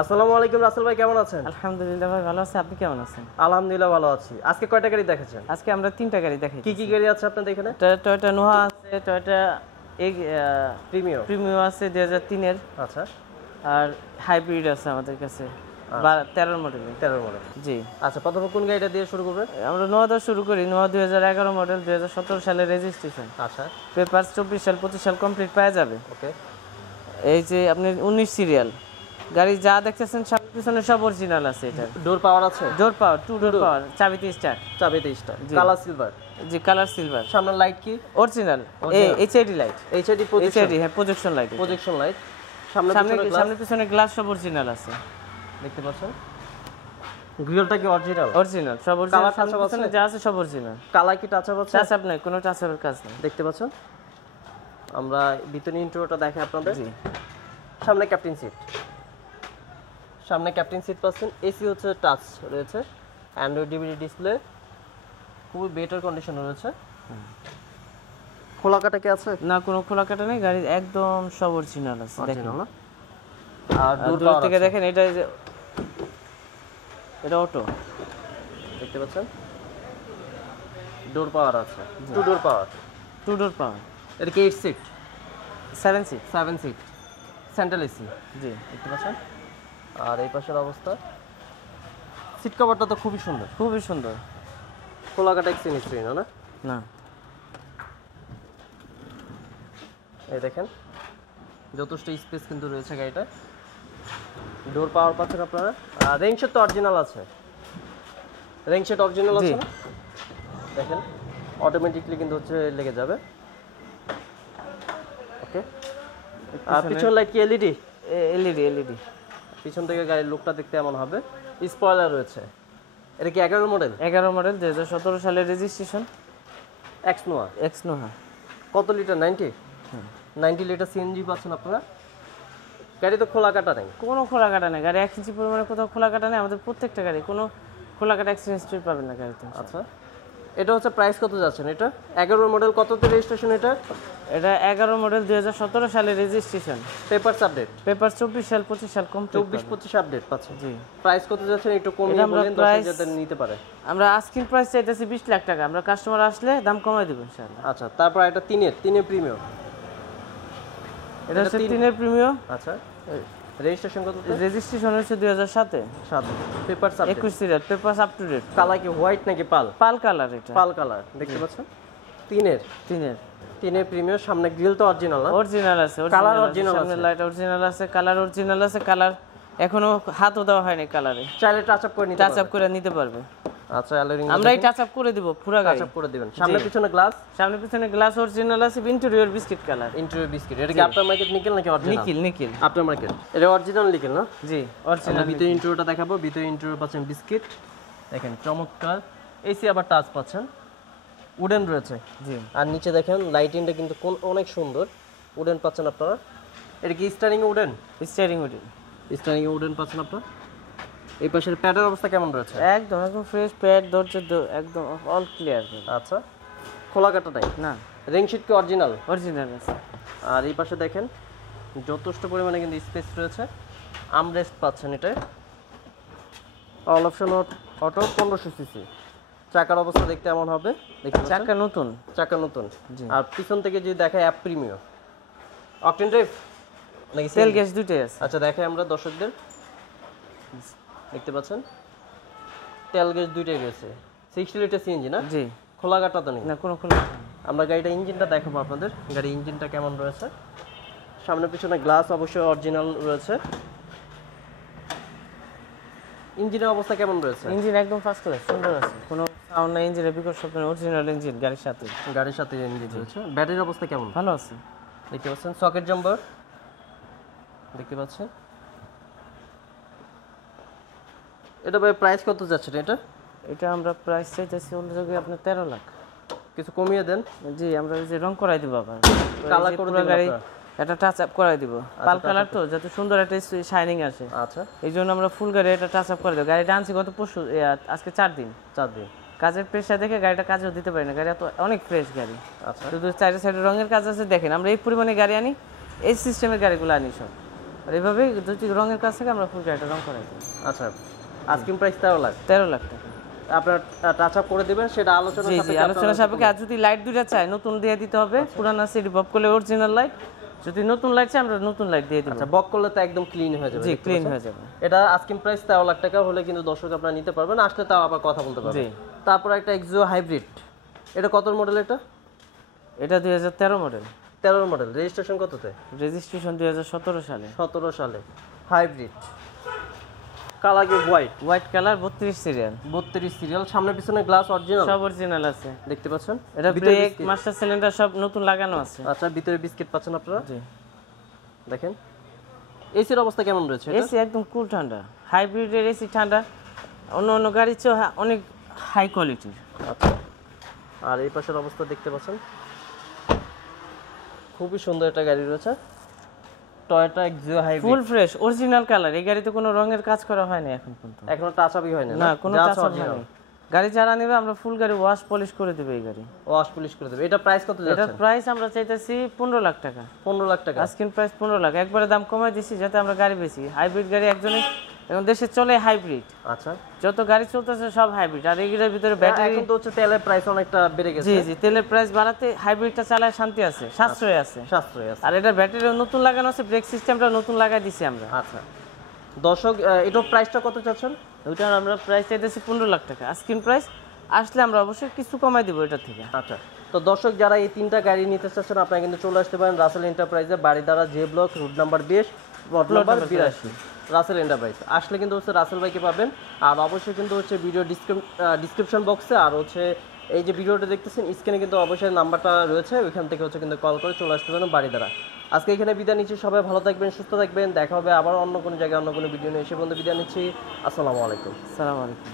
আসসালামু আলাইকুম রাসেল ভাই, কেমন আছেন? আলহামদুলিল্লাহ ভাই, ভালো আছি। আপনি কেমন আছেন? আলহামদুলিল্লাহ ভালো আছি। আজকে কয়টা গাড়ি দেখেছেন? আজকে আমরা 3টা গাড়ি দেখাই। কি কি গাড়ি আছে আপনাদের এখানে? টয়োটা নোহা আছে, টয়োটা প্রিমিও প্রিমিও আছে 2003 এর। আচ্ছা। আর হাইব্রিড আছে আমাদের কাছে 13 মডেল। 13 মডেল, জি। আচ্ছা, প্রথমে কোন গাড়িটা দিয়ে শুরু করবেন? আমরা নোহা দিয়ে শুরু করি। নোহা 2011 মডেল, 2017 সালের রেজিস্ট্রেশন। আচ্ছা। পেপারস 24 সাল 25 সাল কমপ্লিট পাওয়া যাবে। ওকে। এই যে আপনি 19 সিরিয়াল গাড়ি যা দেখতেছেন সামনে পিছনে সব অরিজিনাল আছে। এটা ডোর পাওয়ার আছে? ডোর পাওয়ার, 2 ডোর পাওয়ার, চাবিতে স্টার্ট। চাবিতে স্টার্ট, কালার সিলভার। জি, কালার সিলভার। সামনে লাইট কি? Original HID light. HID HID, হ্যাঁ, প্রজেকশন লাইট। Projection light. সামনে পিছনে গ্লাস সব অরিজিনাল আছে, দেখতে পাচ্ছেন। গ্রিলটা কি অরিজিনাল? অরিজিনাল সব অরিজিনাল। সামনে পিছনে যা আছে সব অরিজিনাল। কালার কি টাচ আপ আছে? টাচ আপ নাই, কোনো টাচ আপের কাজ নেই। দেখতে পাচ্ছেন। আমরা ভিতরে ইন্ট্রোটা দেখাই আপনাদের। জি। সামনে ক্যাপ্টেন সিট, সামনে ক্যাপ্টেন সিট পাচ্ছেন। এসি হচ্ছে টাচ রয়েছে, অ্যান্ড্রয়েড ডিভিডি ডিসপ্লে, খুবই বেটার কন্ডিশনে রয়েছে। খোলা কাটা কি আছে? না, কোনো খোলা কাটা নেই, গাড়ি একদম সব অরিজিনাল আছে। দেখেন না, আর দূর থেকে দেখেন, এটা অটো, দেখতে পাচ্ছেন। ডোর পাওয়ার আছে, 2 ডোর পাওয়ার। 2 ডোর পাওয়ার। এটা কি 8 seat? 7 seat. 7 seat, central AC. জি, দেখতে পাচ্ছেন। আর এই পাশের অবস্থা, সিট কভারটা তো খুবই সুন্দর, খুবই সুন্দর। খোলা কাটা এক্সচেঞ্জ হিস্ট্রি না? না, এই দেখেন যথেষ্ট স্পেস কিন্তু রয়েছে গাড়িটা। ডোর পাওয়ার পাচ্ছেন আপনারা। আর রেইন শেড তো অরিজিনাল আছে, রেইন শেড অরিজিনাল আছে না? দেখেন অটোমেটিকলি কিন্তু হচ্ছে লেগে যাবে। ওকে। আর পিছন লাইট কি এলইডি? এলইডি। পিছন থেকে গাড়ির লুকটা দেখতে এমন হবে। স্পয়লার রয়েছে। এটা কি 11 মডেল? 11 মডেল, 2017 সালের রেজিস্ট্রেশন। এক্স নোহা। কত লিটার? 90 লিটার সিএনজি পাচ্ছেন আপনারা। গাড়ি তো খোলা কাটা নেই, কোনো খোলা কাটা নেই। গাড়ি 1 ইঞ্চি পরিমাণে কোথাও খোলা কাটা নেই। আমাদের প্রত্যেকটা গাড়ি কোনো খোলা কাটা এক্সচেঞ্জ হিস্ট্রি পাবেন না গাড়িতে। আচ্ছা। এটা হচ্ছে প্রাইস কত যাচ্ছেন? এটা 11 মডেল, কততে রেজিস্ট্রেশন? এটা 11 মডেল, 2017 সালের রেজিস্ট্রেশন। Papers update? পেপার 24 সাল 25 সাল কমপ্লিট। 24-25 আপডেট পাচ্ছেন। জি। প্রাইস কত যাচ্ছেন একটু কমিয়ে বলেন, 10 যাতে নিতে পারে। আমরা আস্কিং প্রাইস চাইতেছি 20 লাখ টাকা। আমরা কাস্টমার আসলে দাম কমাই দেব ইনশাআল্লাহ। আচ্ছা। তারপর এটা 3 এর প্রিমিও। এটা হচ্ছে 3 এর প্রিমিও। আচ্ছা। রেজিস্ট্রেশন কত? রেজিস্ট্রেশন হচ্ছে 2007 এ। Papers update, 21 serial, papers up to date. Colour কি হোয়াইট নাকি পাল? পাল কালার। এটা পাল কালার, দেখতে পাচ্ছেন। 3 এর প্রিমিও। সামনে গ্রিল তো অরিজিনাল না? অরিজিনাল আছে। কালার অরিজিনাল আছে, সামনে লাইট অরিজিনাল আছে, কালার অরিজিনাল আছে। কালার এখনো হাতও দেওয়া হয়নি কালারে। চাইলে টাচ আপ করে নিতে পারবে। টাচ আপ করে নিতে পারবে। আচ্ছা, অ্যালোরিং আমরাই টাচ আপ করে দিব পুরো গাড়ি। টাচ আপ করে দিবেন। সামনে পিছনে গ্লাস? সামনে পিছনে গ্লাস অরিজিনাল আছে। Interior biscuit colour. Interior biscuit. এটা কি আফটার মার্কেট নিকেল নাকি অরিজিনাল? নিকেল। After market. এটা অরিজিনাল নিকেল না? জি, অরিজিনাল। ভিতরে ইন্টেরিয়রটা দেখাবো। ভিতরে ইন্টেরিয়র পাচ্ছেন বিস্কিট, দেখেন চমৎকার। এসি আবার টাচ পাচ্ছেন, উডেন রয়েছে। জি। আর নিচে দেখেন লাইটিংটা কিন্তু অনেক সুন্দর, উডেন পাচ্ছেন আপনারা। এটা কি স্টিয়ারিং উডেন? স্টিয়ারিং উডেন পাচ্ছেন আপনারা। এই পাশের প্যাডের অবস্থা কেমন রয়েছে? একদম ফ্রেশ প্যাড, দরজা একদম অল ক্লিয়ার। আচ্ছা। খোলা কাটা নাই না? রিং শিট কি অরিজিনাল আছে। আর এই পাশে দেখেন যথেষ্ট পরিমাণে কিন্তু স্পেস রয়েছে। আমরেস্ট পাচ্ছেন। এটা অল অপশন অটো, 1500 সিসি। চাকার অবস্থা দেখতে এমন হবে। চাকা নতুন। আর পিছন থেকে যদি দেখায় অ্যাপ প্রিমিও, অকটেন ড্রাইভ নাকি তেল গ্যাস দুটোই আছে। আচ্ছা, দেখাই আমরা দর্শকদের। দেখতে পাচ্ছেন তেল গ্যাস দুইটাই রয়েছে। 60 লিটার সিএনজি না? জি। খোলা কাটা তো নেই না, কোনো খোলা। আমরা গাড়িটা ইঞ্জিনটা দেখাবো আপনাদের। গাড়ি ইঞ্জিনটা কেমন রয়েছে। সামনে পিছনে গ্লাস অবশ্যই অরিজিনাল রয়েছে। ইঞ্জিনের অবস্থা কেমন রয়েছে? ইঞ্জিন একদম ফার্স্ট ক্লাস, সুন্দর আছে। কোনো সাউন্ড নাই ইঞ্জিনে, বিকট শব্দ নেই। অরিজিনাল ইঞ্জিন গাড়ির সাথে ইঞ্জিন রয়েছে। ব্যাটারির অবস্থা কেমন? ভালো আছে। দেখতে পাচ্ছেন সকেট জাম্পার, দেখতে পাচ্ছেন। এটা ভাই প্রাইস কত যাচ্ছে? এটা আমরা প্রাইস চাইতেছি অলরেডি আপনার 13 লাখ। কিছু কমিয়ে দেন। জি, আমরা যে রং করাই দিব আবার, কালার করে দিব গাড়ি, এটা টাচ আপ করাই দিব। পাল কালার তো, যাতে সুন্দর একটা শাইনিং আসে। আচ্ছা। এই জন্য আমরা ফুল গাড়ি এটা টাচ আপ করে দেব। গাড়িটা আনছি গত পরশু, আজকে 4 দিন। কাজের প্রেশার দেখে গাড়িটা কাজও দিতে পারি না। গাড়ি তো অনেক ফ্রেশ গাড়ি। আচ্ছা। শুধু চাইরে সাইডে রঙের কাজ আছে। দেখেন আমরা এই পরিমাণে গাড়ি আনি, এই সিস্টেমের গাড়িগুলো আনি সব। আর এইভাবে যদি রঙের কাজ থেকে আমরা ফুল গাড়িটা রং করাই দিই। আচ্ছা, আস্কিং প্রাইস 13 লাখ। 13 লাখ টাকা আপনার টাচ আপ করে দিবেন, সেটা আলোচনা জি জি সাপেক্ষে আলোচনা সাপেক্ষে। আর যদি লাইট দুইটা চাই নতুন দিয়ে দিতে হবে, পুরানা সিডি পপ করলে অরিজিনাল লাইট, যদি নতুন লাইট চাই আমরা নতুন লাইট দিয়ে দিব। আচ্ছা, বক করলে তো একদম ক্লিন হয়ে যাবে। জি ক্লিন হয়ে যাবে। এটা আস্কিং প্রাইস 13 লাখ টাকা হলে কিন্তু দর্শক আপনারা নিতে পারবেন, আসলে তাও আবার কথা বলতে পারবেন। জি। তারপর একটা এক্সো হাইব্রিড, এটা কত মডেল? এটা 2013 মডেল। 13 মডেল। রেজিস্ট্রেশন কততে? রেজিস্ট্রেশন 2017 সালে। 17 সালে। হাইব্রিড, কালার কি white? White colour, 32 serial. 32 serial, সামনে পিছনে গ্লাস অরিজিনাল, সব অরিজিনাল আছে। দেখতে পাচ্ছেন। এটা ব্রেক, মাস্টার সিলিন্ডার সব নতুন লাগানো আছে। আচ্ছা, ভিতরে বিস্কিট পাচ্ছেন আপনারা। জি দেখেন এসির অবস্থা কেমন রয়েছে? এসি একদম কুল ঠান্ডা, হাইব্রিডের এসি ঠান্ডা, অন্য অন্য গাড়ির চেয়ে অনেক হাই কোয়ালিটির। আচ্ছা, আর এই পাশের অবস্থা দেখতে পাচ্ছেন, খুবই সুন্দর একটা গাড়ি রয়েছে, Toyota Axio hybrid, full fresh original colour. এই গাড়িতে কোনো রঙের কাজ করা হয়নি এখন পর্যন্ত, এখনো টাচ আপই হয়নি না কোনো টাচ আপ হয়নি। গাড়ি যারা নেবে আমরা ফুল গাড়ি ওয়াশ পলিশ করে দেব। এই গাড়ি ওয়াশ পলিশ করে দেবে। এটা প্রাইস কত যাচ্ছে? এটার প্রাইস আমরা চাইতেছি 15 লাখ টাকা। 15 লাখ টাকা আস্কিং প্রাইস 15 লাখ। একবারে দাম কমাই দিছি যাতে আমরা গাড়ি বেশি। হাইব্রিড গাড়ি একজনে এখন দেশে চলে হাইব্রিড। আচ্ছা, যত গাড়ি চলতেছে সব হাইব্রিড। আর এইগুলোর ভিতরে ব্যাটারি, এখন তো হচ্ছে তেলের প্রাইস অনেকটা বেড়ে গেছে। জি জি তেলের প্রাইস বাড়াতে হাইব্রিডটা চালায় শান্তি আছে, সাশ্রয় আছে। সাশ্রয় আছে। আর এটা ব্যাটারিও নতুন লাগানো আছে, ব্রেক সিস্টেমটা নতুন লাগাই দিছি আমরা। আচ্ছা, দর্শক এটার প্রাইসটা কত চাচ্ছেন? ওইটার আমরা প্রাইস চাইতেছি 15 লাখ টাকা আস্কিং প্রাইস। আসলে আমরা অবশ্যই কিছু কমাই দিব এটা থেকে। আচ্ছা, তো দর্শক যারা এই তিনটা গাড়ি নিতে চাচ্ছেন আপনারা কিন্তু চলে আসতে পারেন রাসেল এন্টারপ্রাইজে, Baridhara J block, route number 20, plot number 82, Rasel enterprise. আসলে কিন্তু হচ্ছে রাসেল ভাইকে পাবেন। আর অবশ্যই কিন্তু হচ্ছে ভিডিও ডিসক্রিপশন বক্সে আর হচ্ছে এই যে ভিডিওটা দেখতেছেন স্ক্রিনে কিন্তু অবশ্যই নাম্বারটা রয়েছে, ওইখান থেকে হচ্ছে কিন্তু কল করে চলে আসতে পারেন বাড়িধারা। আজকে এখানে বিদায় নিচ্ছি, সবাই ভালো থাকবেন, সুস্থ থাকবেন, দেখা হবে আবার অন্য কোনো জায়গায় অন্য কোনো ভিডিও নিয়ে। সে পর্যন্ত বিদায় নিচ্ছি, আসসালামু আলাইকুম। আসসালামু আলাইকুম।